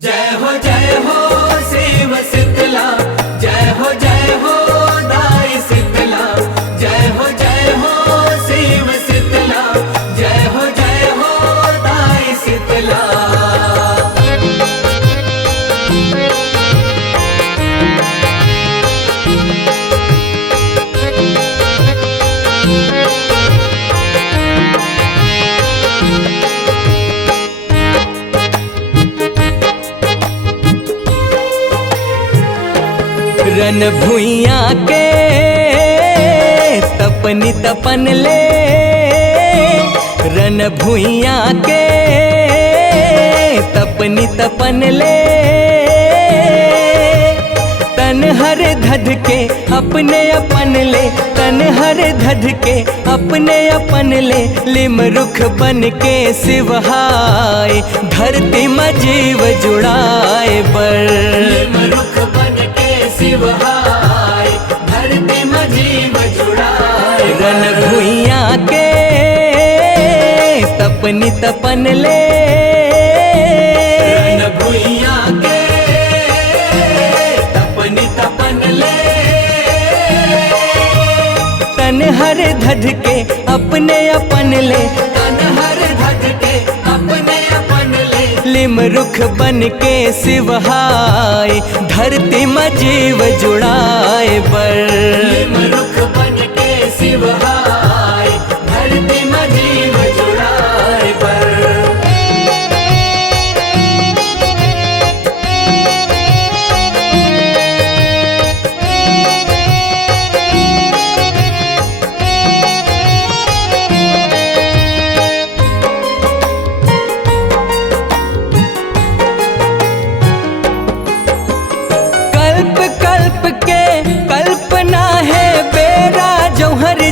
जय हो शिव शीतला, जय हो दाई शीतला, जय हो शिव शीतला, जय हो दाई शीतला। रन भुइया के तपनी तपन ले, रन भुइया के तपनी तपन ले, तन हर धध के अपने अपन ले, तन हर धध के अपने अपन ले, लिम रुख बन के शिवहाय धरती में जीव जुड़ाए बर। लिम रुख बन के शिवहाय धरती में जीव जुड़ाए, रन भुइया के तपनी तपन ले, रन भुइया के तपनी तपन ले, तन हर धध के अपने अपन ले, तन हर धध के अपने अपन ले, लिम रुख बन के शिवहाय धरती में जीव जुड़ाए बर। लिम रुख बन के शिवहाय धरती में जीव जुड़ाए बर।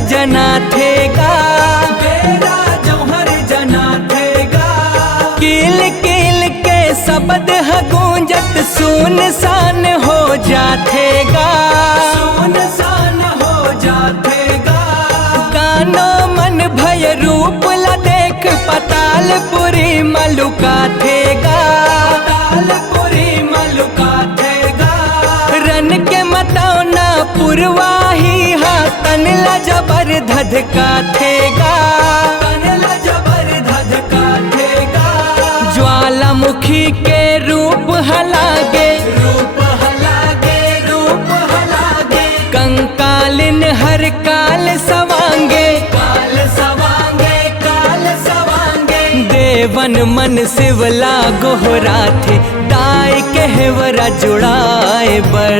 जना थेगा बेरा जौहर जना थेगा, कील कील के शब्द है गूंजत सुनसान हो जाथेगा, सुनसान हो जाथेगा। कानो मन भय रूप ला देख पतालपुरी मलुका थेगा, पतालपुरी मलुका थेगा। रन के मतौना पुरवाही तन ला जबर धधका थेगा, तन ला जबर धधका थेगा। ज्वालामुखी के रूप हलागे, रूप हलागे, रूप हलागे। कंकालिन हर काल सवांगे, काल सवांगे, काल सवांगे। देवन मन शिवला गोहरा थे, दाई कहवरा जुड़ाए बर।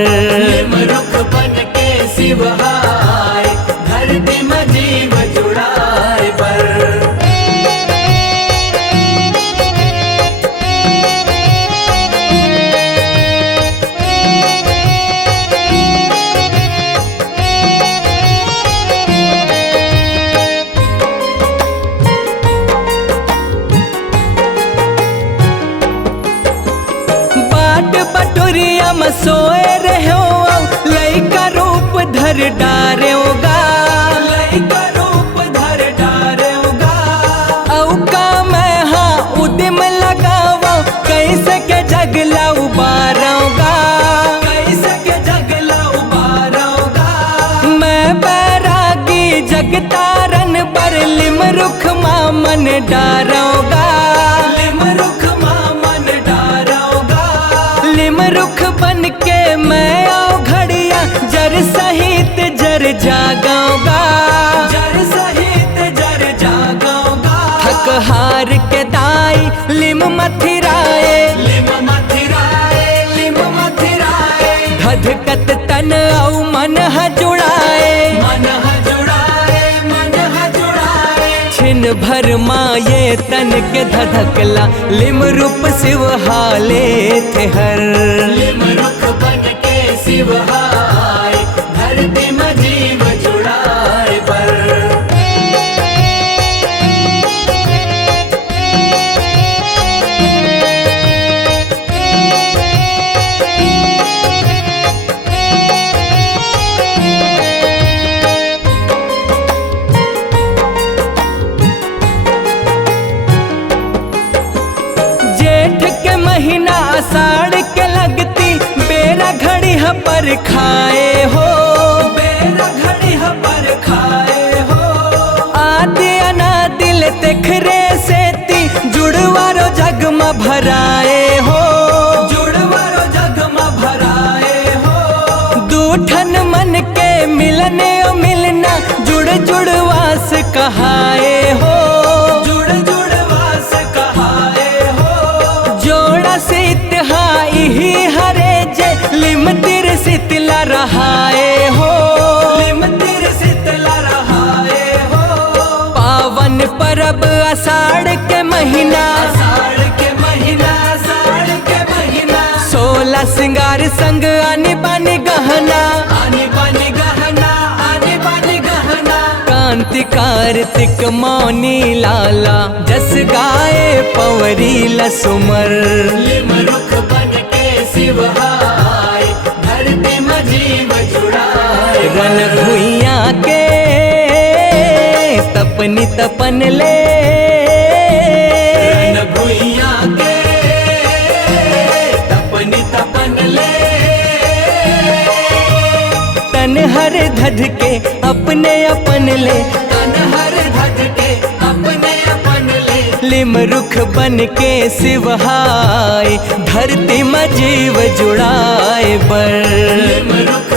लिम रुख बन के शिवहाय धरती में जीव जुड़ाए बर। बाट बटुरिया में सोए रहो, लइका रूप धर डारेगा, लइका रूप धर डारेगा। औ का मैं हाँ उदिम लगावा, कैसे के जगला उबारोगा, कैसे के जगला उबारोगा। मैं बैरागी जगतारन पर लिम रुख मां मन डारोगा, लिम रुख मां मन डारोगा। लिम रुख बन के मैं आओ घड़िया जर सहित जर जागाऊंगा, जर सहित जर जागाऊंगा। थक हार के दाई लिम मथिराए, लिम मथिराए, लिम मथिराए। धधकत तन औ मन ह जुड़ाए, मन ह जुड़ाए, मन ह जुड़ाए। छिन भर माये तन के धधकला, लिम रूप शिव हाले थे हर। लिम रुख बन के शिवहाय धरती में जीव जुड़ाए बर। जेठ के महीना आषाढ़ पर खाए हो, बेरा घड़ी पर खाए हो। आदि अनादिल तेखरे सेती जुड़वारो जग में भराए हो, जुड़वारो जग में भराए हो। दूठन मन के मिलने ओ मिलना जुड़ जुड़वास कहाए हो, जुड़ जुड़वास कहाए हो। जोड़ा सित हाई ही हरे जे लिम तिर सितला रहाए हो, लिम तिर शीतला रहाए हो। पावन परब आषाढ़ के महीना, आषाढ़ के महीना, आषाढ़ के महीना। 16 सिंगार संग आनी बानी गहना, आनी बानी गहना, आनी बानी गहना। कांति कार्तिक मौनी लाला जस गाए पवरी लसुमर। लिम रुख बन के शिवहाय धरती में जीव जुड़ाए। रन भुइया के तपनी तपन ले, रन भुइया के तपनी तपन ले। तन हर धध के अपने अपन ले, तन हर धज के अपने अपन ले। लिम रुख बन के शिवहाय धरती में जीव जुड़ाए बर। लिम रुख